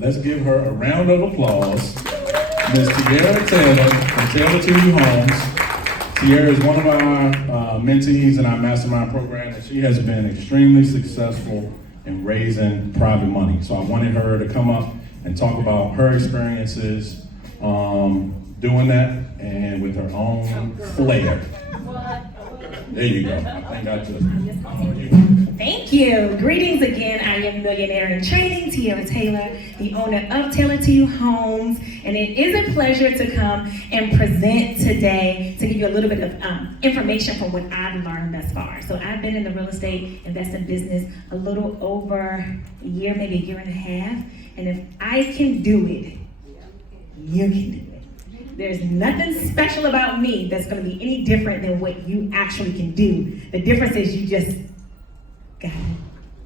Let's give her a round of applause. Ms. Tiarra Taylor from Taylor to You Homes. Tiarra is one of our mentees in our mastermind program, and she has been extremely successful in raising private money. So I wanted her to come up and talk about her experiences doing that, and with her own flair. There you go. I think I just. Thank you. Greetings again. I am Millionaire in Training, Tiarra Taylor, the owner of Taylor to You Homes, and it is a pleasure to come and present today to give you a little bit of information from what I've learned thus far. So I've been in the real estate investing business a little over a year, maybe a year and a half, and if I can do it, you can do it. There's nothing special about me that's going to be any different than what you actually can do. The difference is you just gotta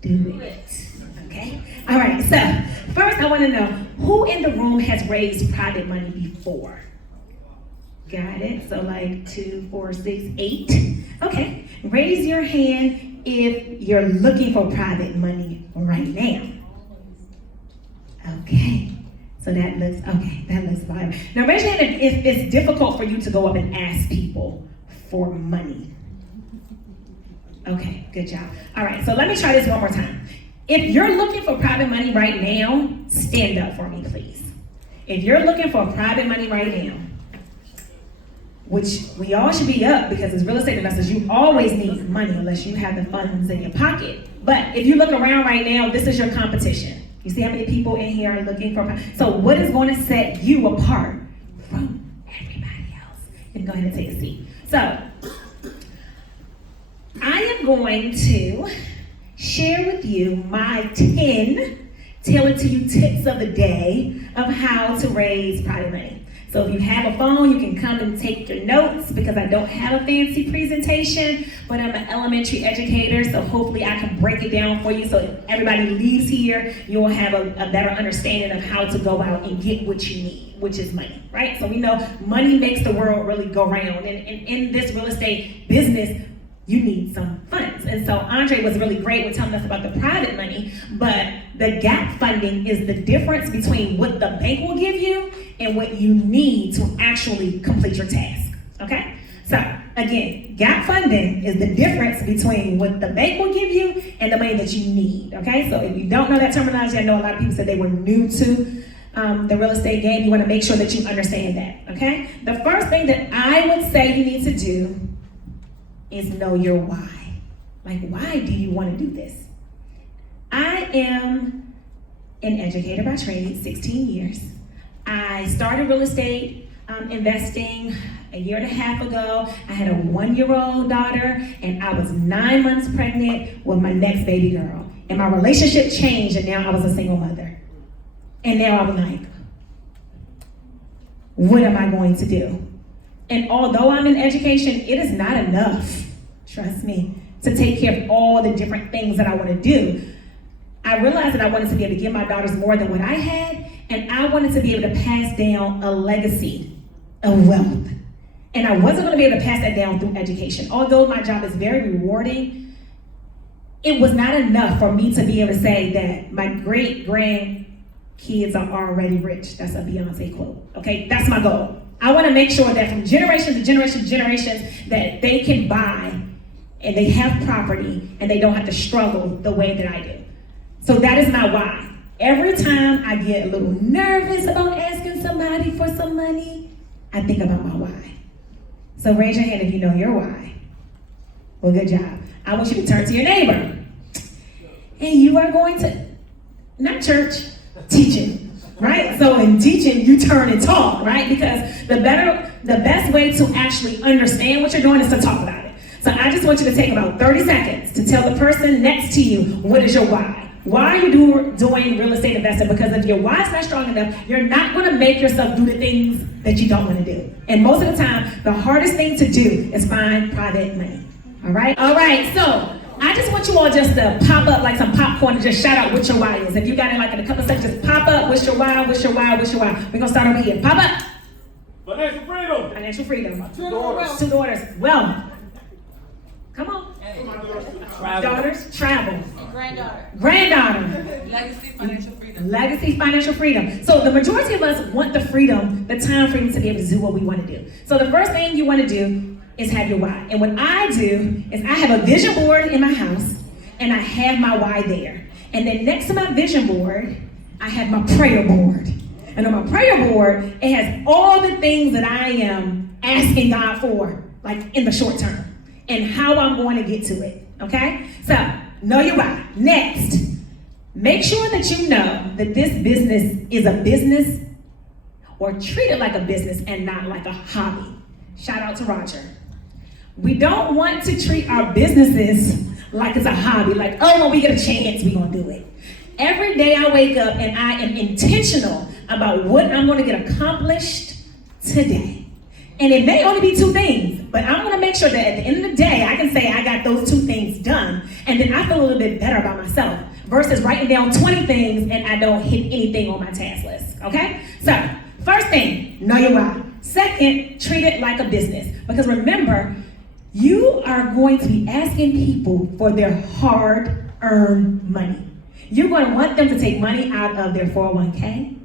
do it. Okay? All right, so first I want to know who in the room has raised private money before? Got it? So like 2, 4, 6, 8. Okay. Raise your hand if you're looking for private money right now. Okay. So that looks viable. Now raise your hand if it's difficult for you to go up and ask people for money. Okay, good job. All right, so let me try this one more time. If you're looking for private money right now, stand up for me, please. If you're looking for private money right now, which we all should be up because as real estate investors, you always need money unless you have the funds in your pocket. But if you look around right now, this is your competition. You see how many people in here are looking for? So what is going to set you apart from everybody else? You can go ahead and take a seat. So I am going to share with you my 10 Taylor to You tips of the day of how to raise private money. So if you have a phone, you can come and take your notes because I don't have a fancy presentation, but I'm an elementary educator, so hopefully I can break it down for you so if everybody leaves here, you'll have a better understanding of how to go out and get what you need, which is money, right? So we know money makes the world really go round, and in this real estate business, you need some funds. And so Andre was really great with telling us about the private money, but the gap funding is the difference between what the bank will give you and what you need to actually complete your task, okay? So again, gap funding is the difference between what the bank will give you and the money that you need, okay? So if you don't know that terminology, I know a lot of people said they were new to the real estate game. You wanna make sure that you understand that, okay? The first thing that I would say you need to do is know your why. Like, why do you want to do this? I am an educator by trade, 16 years. I started real estate investing a year and a half ago. I had a 1-year-old daughter, and I was 9 months pregnant with my next baby girl. And my relationship changed, and now I was a single mother. And now I was like, what am I going to do? And although I'm in education, it is not enough, trust me, to take care of all the different things that I want to do. I realized that I wanted to be able to give my daughters more than what I had, and I wanted to be able to pass down a legacy of wealth. And I wasn't going to be able to pass that down through education. Although my job is very rewarding, it was not enough for me to be able to say that my great-grandkids are already rich. That's a Beyonce quote, okay? That's my goal. I want to make sure that from generation to generation to generations that they can buy and they have property and they don't have to struggle the way that I do. So that is my why. Every time I get a little nervous about asking somebody for some money, I think about my why. So raise your hand if you know your why. Well, good job. I want you to turn to your neighbor. And you are going to, not church, teaching. Right? So in teaching, you turn and talk, right? Because the best way to actually understand what you're doing is to talk about it. So I just want you to take about 30 seconds to tell the person next to you, what is your why? Why are you doing real estate investing? Because if your why is not strong enough, you're not going to make yourself do the things that you don't want to do. And most of the time, the hardest thing to do is find private money. All right? All right, so I just want you all just to pop up like some popcorn and just shout out what your why is. If you got it like in a couple of seconds, just pop up, what's your why, what's your why, what's your why. We're going to start over here. Pop up. Financial freedom. Financial freedom. My 2 daughters. 2 daughters. Well, come on. Travel. Daughters, travel. Granddaughter. Granddaughter. Legacy, financial freedom. Legacy financial freedom. So the majority of us want the freedom, the time freedom to be able to do what we want to do. So the first thing you want to do is have your why. And what I do is I have a vision board in my house and I have my why there. And then next to my vision board, I have my prayer board. And on my prayer board, it has all the things that I am asking God for, like in the short term, and how I'm going to get to it, okay? So, know your why. Next, make sure that you know that this business is a business, or treat it like a business and not like a hobby. Shout out to Roger. We don't want to treat our businesses like it's a hobby, like, oh, when we get a chance, we're gonna do it. Every day I wake up and I am intentional about what I'm gonna get accomplished today. And it may only be 2 things, but I'm gonna make sure that at the end of the day, I can say I got those 2 things done, and then I feel a little bit better about myself, versus writing down 20 things and I don't hit anything on my task list, okay? So, first thing, know your why. Second, treat it like a business. Because remember, you are going to be asking people for their hard-earned money. You're going to want them to take money out of their 401k,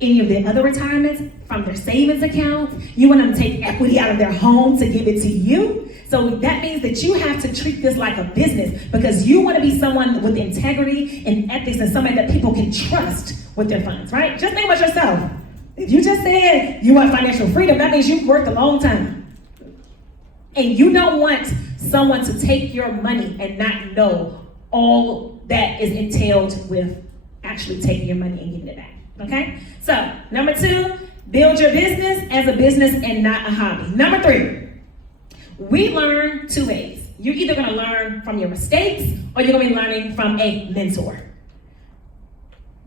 any of their other retirements, from their savings accounts. You want them to take equity out of their home to give it to you. So that means that you have to treat this like a business, because you want to be someone with integrity and ethics and somebody that people can trust with their funds, right? Just think about yourself. If you just said you want financial freedom, that means you've worked a long time. And you don't want someone to take your money and not know all that is entailed with actually taking your money and giving it back, okay? So, number 2, build your business as a business and not a hobby. Number 3, we learn 2 ways. You're either gonna learn from your mistakes or you're gonna be learning from a mentor.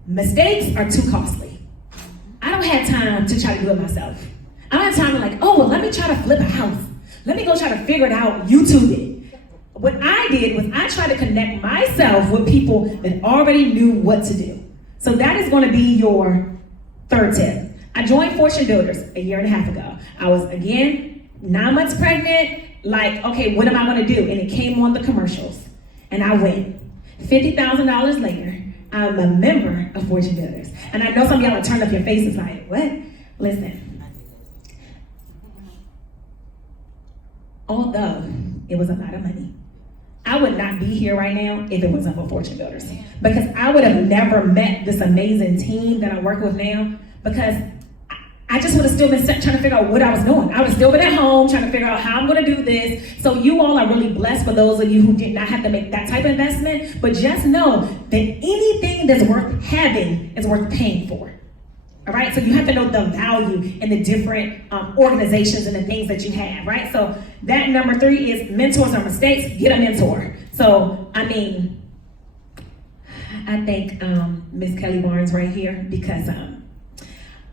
Mistakes are too costly. I don't have time to try to do it myself. I don't have time to like, oh, well, let me try to flip a house. Let me go try to figure it out, YouTube it. What I did was I tried to connect myself with people that already knew what to do. So that is going to be your 3rd tip. I joined Fortune Builders a year and a half ago. I was, again, 9 months pregnant, like, okay, what am I going to do? And it came on the commercials. And I went. $50,000 later, I'm a member of Fortune Builders. And I know some of y'all are turned up your faces like, what? Listen. Although it was a lot of money, I would not be here right now if it wasn't for Fortune Builders. Because I would have never met this amazing team that I work with now, because I just would have still been trying to figure out what I was doing. I would have still been at home trying to figure out how I'm going to do this. So you all are really blessed, for those of you who did not have to make that type of investment. But just know that anything that's worth having is worth paying for. All right, so you have to know the value in the different organizations and the things that you have, right? So that number 3 is mentors or mistakes. Get a mentor. So, I mean, I thank Miss Kelly Barnes right here, because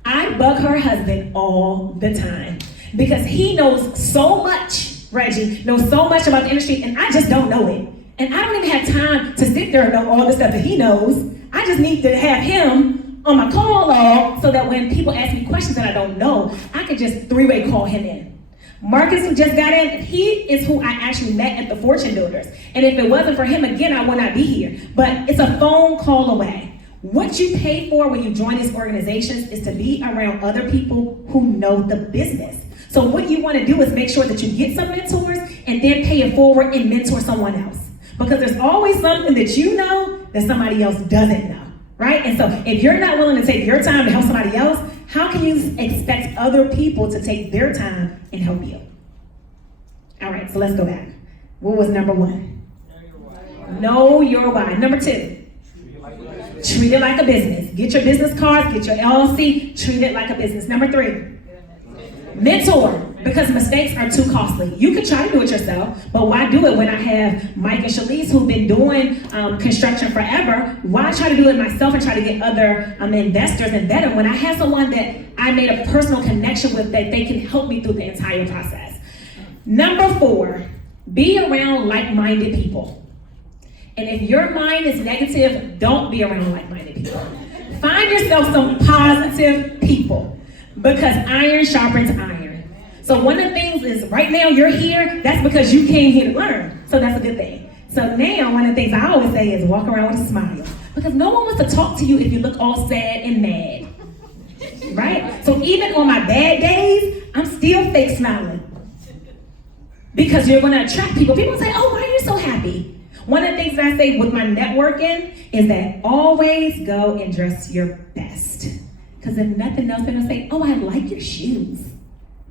I bug her husband all the time, because he knows so much, Reggie, knows so much about the industry, and I just don't know it. And I don't even have time to sit there and know all the stuff that he knows. I just need to have him on my call log, so that when people ask me questions that I don't know, I can just 3-way call him in. Marcus, who just got in, he is who I actually met at the Fortune Builders. And if it wasn't for him, again, I would not be here. But it's a phone call away. What you pay for when you join these organizations is to be around other people who know the business. So what you want to do is make sure that you get some mentors and then pay it forward and mentor someone else. Because there's always something that you know that somebody else doesn't know. Right? And so if you're not willing to take your time to help somebody else, how can you expect other people to take their time and help you? All right, so let's go back. What was number 1? Know your why. Number 2, treat it like a business. Get your business cards, get your LLC, treat it like a business. Number 3, mentor, because mistakes are too costly. You could try to do it yourself, but why do it when I have Mike and Shalise who've been doing construction forever? Why try to do it myself and try to get other investors and better when I have someone that I made a personal connection with, that they can help me through the entire process? Number 4, be around like-minded people. And if your mind is negative, don't be around like-minded people. Find yourself some positive people, because iron sharpens iron. So one of the things is, right now you're here, that's because you came here to learn. So that's a good thing. So now one of the things I always say is walk around with a smile. Because no one wants to talk to you if you look all sad and mad. Right? So even on my bad days, I'm still fake smiling. Because you're going to attract people. People say, oh, why are you so happy? One of the things that I say with my networking is that always go and dress your best. Because if nothing else, they're going to say, oh, I like your shoes.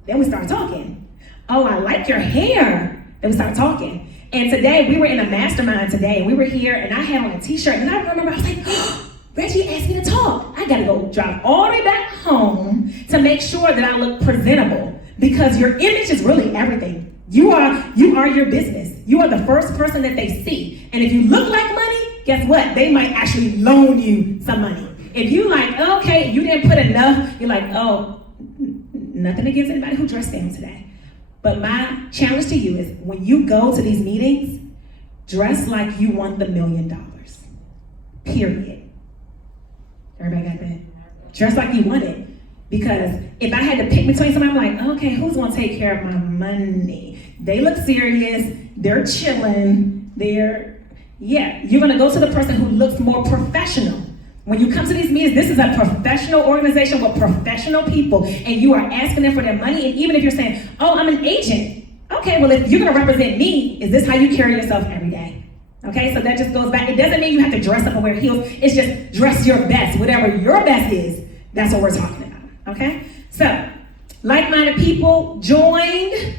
Then we start talking. Oh, I like your hair. Then we start talking. And today, we were in a mastermind today, and we were here, and I had on a t-shirt, and I remember, I was like, oh, Reggie asked me to talk. I gotta go drive all the way back home to make sure that I look presentable, because your image is really everything. You are your business. You are the first person that they see. And if you look like money, guess what? They might actually loan you some money. If you like, okay, you didn't put enough, you're like, oh, nothing against anybody who dressed down today. But my challenge to you is when you go to these meetings, dress like you won the $1 million. Period. Everybody got that? Dress like you want it. Because if I had to pick between somebody, I'm like, okay, who's gonna take care of my money? They look serious, they're chilling, you're gonna go to the person who looks more professional. When you come to these meetings, this is a professional organization with professional people, and you are asking them for their money. And even if you're saying, oh, I'm an agent. Okay, well, if you're gonna represent me, is this how you carry yourself every day? Okay, so that just goes back. It doesn't mean you have to dress up and wear heels. It's just dress your best. Whatever your best is, that's what we're talking about, okay? So, like-minded people, join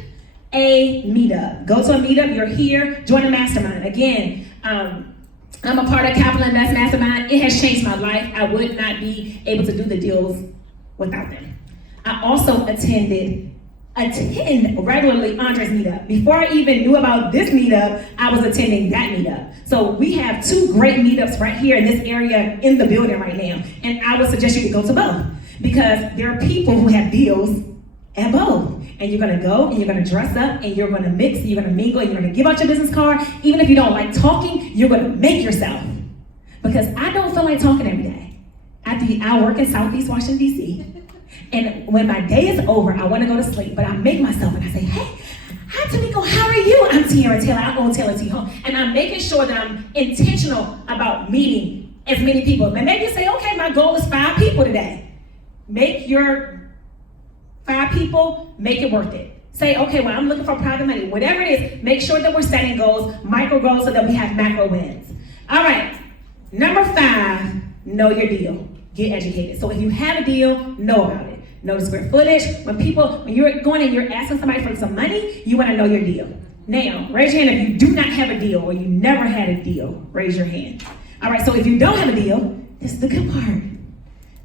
a meetup. Go to a meetup, you're here, join a mastermind. Again, I'm a part of Capital Invest Mastermind. It has changed my life. I would not be able to do the deals without them. I also attend regularly Andre's meetup. Before I even knew about this meetup, I was attending that meetup. So we have 2 great meetups right here in this area in the building right now. And I would suggest you to go to both, because there are people who have deals at both. And you're gonna go and you're gonna dress up and you're gonna mix, and you're gonna mingle, and you're gonna give out your business card. Even if you don't like talking, you're gonna make yourself. Because I don't feel like talking every day. I work in Southeast Washington, D.C. And when my day is over, I wanna go to sleep, but I make myself and I say, hey, hi Tamiko, how are you? I'm Tiarra Taylor, I own Taylor T Home. And I'm making sure that I'm intentional about meeting as many people. And maybe you say, okay, my goal is 5 people today. Make your 5 people, make it worth it. Say, okay, well, I'm looking for private money. Whatever it is, make sure that we're setting goals, micro goals, so that we have macro wins. All right, number 5, know your deal. Get educated. So if you have a deal, know about it. Know the square footage. When you're going and you're asking somebody for some money, you want to know your deal. Now, raise your hand if you do not have a deal or you never had a deal. Raise your hand. All right, so if you don't have a deal, this is the good part.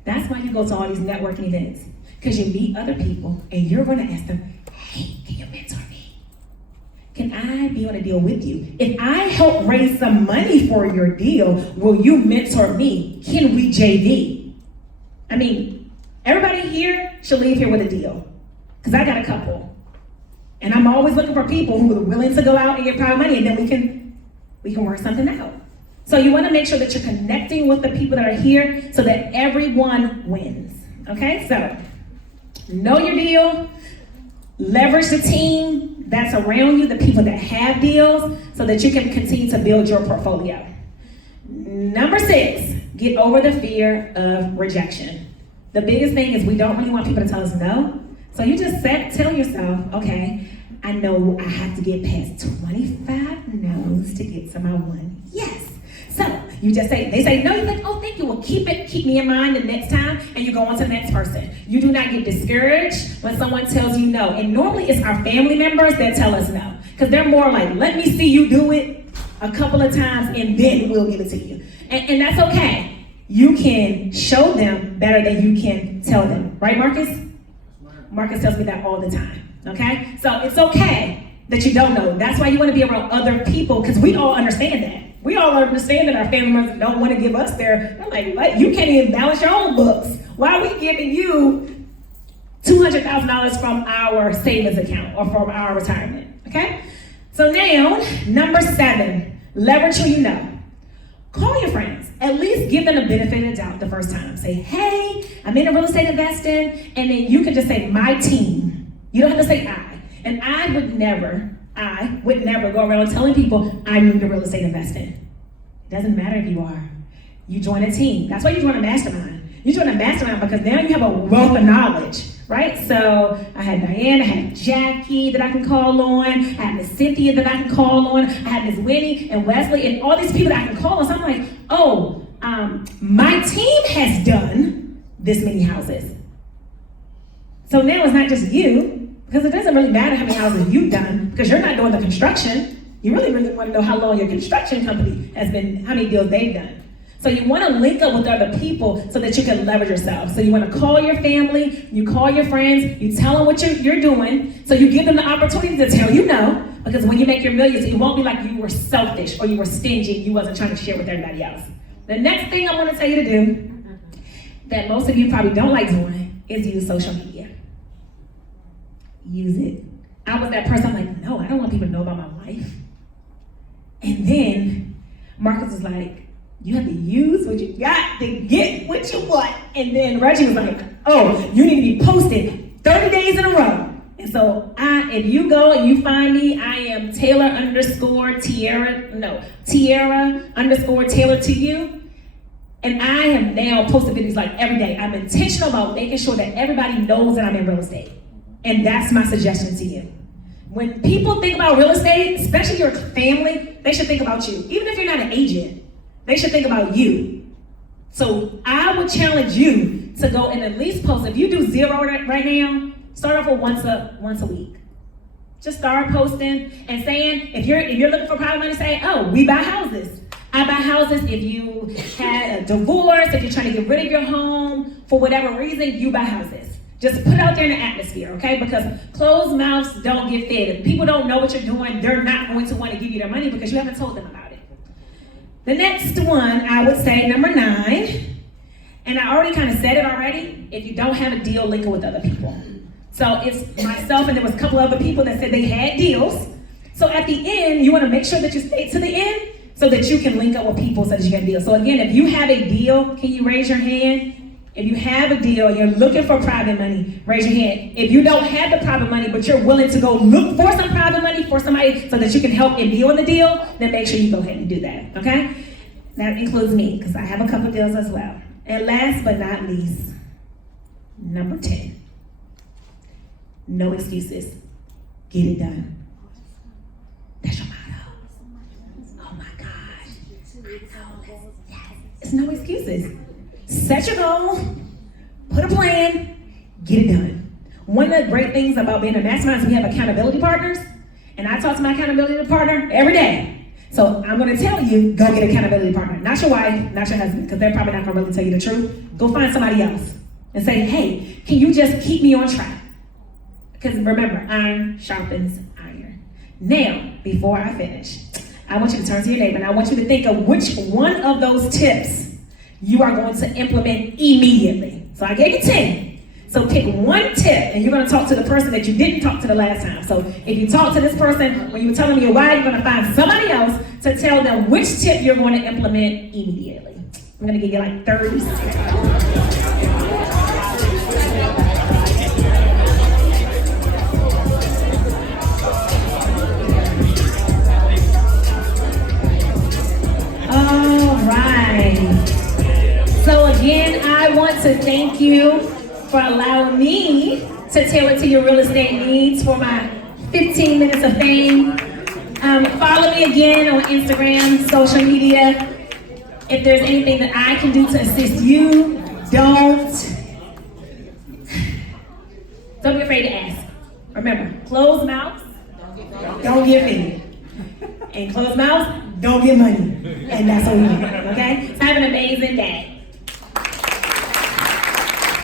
That's why you go to all these networking events. Because you meet other people and you're going to ask them, hey, can you mentor me? Can I be on a deal with you? If I help raise some money for your deal, will you mentor me? Can we JV? I mean, everybody here should leave here with a deal. Because I got a couple. And I'm always looking for people who are willing to go out and get private money, and then we can work something out. So you want to make sure that you're connecting with the people that are here so that everyone wins. Okay, so know your deal, leverage the team that's around you, the people that have deals, so that you can continue to build your portfolio. Number 6, get over the fear of rejection. The biggest thing is we don't really want people to tell us no. So you just tell yourself, okay, I know I have to get past 25 no's to get to my 1 yes. So you just say, they say no, you think, oh, thank you, well, keep me in mind the next time, and you go on to the next person. You do not get discouraged when someone tells you no. And normally it's our family members that tell us no, because they're more like, let me see you do it a couple of times and then we'll give it to you. And that's okay. You can show them better than you can tell them. Right, Marcus? Marcus tells me that all the time, okay? So it's okay that you don't know. That's why you want to be around other people, because we all understand that. We all understand that our family members don't want to give us they're like, what? You can't even balance your own books. Why are we giving you $200,000 from our savings account or from our retirement, okay? So now, number 7, leverage who you know. Call your friends. At least give them the benefit of the doubt the first time. Say, hey, I'm in a real estate investing, and then you can just say, my team. You don't have to say I. And I would never go around telling people I'm into real estate investing. It doesn't matter if you are. You join a team. That's why you join a mastermind. You join a mastermind because now you have a wealth of knowledge, right? So I had Diane, I had Jackie that I can call on, I had Miss Cynthia that I can call on, I had Miss Winnie and Wesley and all these people that I can call on. So I'm like, oh, my team has done this many houses. So now it's not just you, because it doesn't really matter how many houses you've done, because you're not doing the construction. You really want to know how long your construction company has been, how many deals they've done. So you want to link up with other people so that you can leverage yourself. So you want to call your family, you call your friends, you tell them what you're doing, so you give them the opportunity to tell you no, because when you make your millions, it won't be like you were selfish or you were stingy, you wasn't trying to share with everybody else. The next thing I want to tell you to do, that most of you probably don't like doing, is use social media. Use it. I was that person, I'm like, no, I don't want people to know about my life. And then Marcus was like, you have to use what you got to get what you want. And then Reggie was like, oh, you need to be posted 30 days in a row. And so if you go and you find me, I am Tiarra_Taylor to you. And I am now posting videos like every day. I'm intentional about making sure that everybody knows that I'm in real estate. And that's my suggestion to you. When people think about real estate, especially your family, they should think about you. Even if you're not an agent, they should think about you. So I would challenge you to go and at least post. If you do 0 right now, start off with once a week. Just start posting and saying, if you're looking for private money, say, oh, we buy houses. I buy houses. If you had a divorce, if you're trying to get rid of your home, for whatever reason, you buy houses. Just put it out there in the atmosphere, okay? Because closed mouths don't get fed. If people don't know what you're doing, they're not going to want to give you their money because you haven't told them about it. The next one, I would say number 9, and I already kind of said it already, if you don't have a deal, link it with other people. So it's myself and there was a couple other people that said they had deals. So at the end, you want to make sure that you stay to the end so that you can link up with people so that you get a deal. So again, if you have a deal, can you raise your hand? If you have a deal, you're looking for private money, raise your hand. If you don't have the private money, but you're willing to go look for some private money for somebody so that you can help and deal in the deal, then make sure you go ahead and do that, okay? That includes me, because I have a couple deals as well. And last but not least, number 10. No excuses. Get it done. That's your motto. Oh my gosh. It's no excuses. Set your goal, put a plan, get it done. One of the great things about being a mastermind is we have accountability partners, and I talk to my accountability partner every day. So I'm going to tell you, go get an accountability partner. Not your wife, not your husband, because they're probably not going to really tell you the truth. Go find somebody else and say, hey, can you just keep me on track? Because remember, iron sharpens iron. Now, before I finish, I want you to turn to your neighbor, and I want you to think of which one of those tips you are going to implement immediately. So I gave you 10. So pick one tip, and you're going to talk to the person that you didn't talk to the last time. So if you talk to this person when you were telling me your why, you're going to find somebody else to tell them which tip you're going to implement immediately. I'm going to give you like 30 seconds. So again, I want to thank you for allowing me to tailor to your real estate needs for my 15 minutes of fame. Follow me again on Instagram, social media. If there's anything that I can do to assist you, don't be afraid to ask. Remember, closed mouths don't get fed. And closed mouths don't get money. And that's what we need, okay? So have an amazing day.